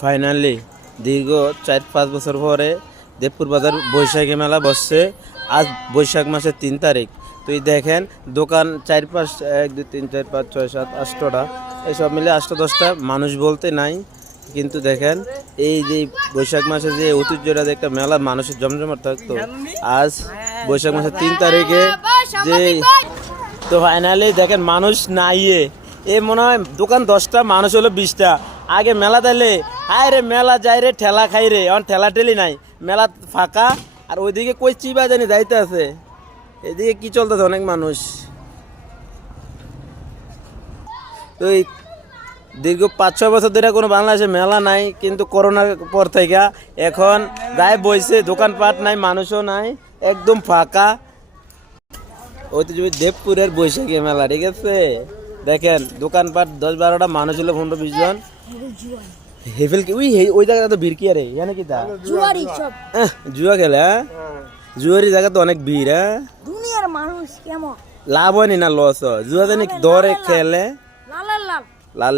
Finally দীর্ঘ 4-5 বছর পরে দেবপুর বাজার বৈশাখী মেলা বসছে। আজ বৈশাখ মাসের 3 তারিখ। তুই দেখেন দোকান 4-5 1 2 3 4 5 6 7 8টা, এসব মিলে 8-10টা মানুষ বলতে নাই। কিন্তু দেখেন এই যে বৈশাখ মাসে যে ঐতিহ্যটা যে একটা মেলা মানুষের জমজমাট থাকতো, আজ বৈশাখ মাসের 3 তারিখে যে তো ফাইনালি দেখেন মানুষ নাই। এ মনে হয় দোকান 10টা, মানুষ হলো 20টা। আগে মেলা দিলে হায় রে মেলা যাই রে ঠেলা খাই রে, এখন ঠেলা ঠেলি নাই, মেলা ফাঁকা। আর ওইদিকে কই চিবা জানি যাইতে আছে, এদিকে কি চলতেছে অনেক মানুষ। তো এই দীর্ঘ 5-6 বছর ধরে কোনো বাংলাদেশে মেলা নাই, কিন্তু করোনার পর থেকে এখন গায়ে বইছে, দোকানপাট নাই, মানুষও নাই, একদম ফাঁকা। ঐতিহ্যবাহী দেবপুরের বৈশাখী মেলা, ঠিক আছে। দেখেন দোকানপাট 10-12টা, মানুষ হলো 15-20 জন। হেফেল কি ওই জায়গাটা তো ভিড় কি আরে জানে কি তা জুয়া খেলে, হ্যাঁ জুয়ারি জায়গা তো অনেক ভিড়। হ্যাঁ দুনিয়ার মানুষ কেমন লাভ হয়নি না লস হয়, জুয়া জানি ধরে খেলে লাল লাল লাল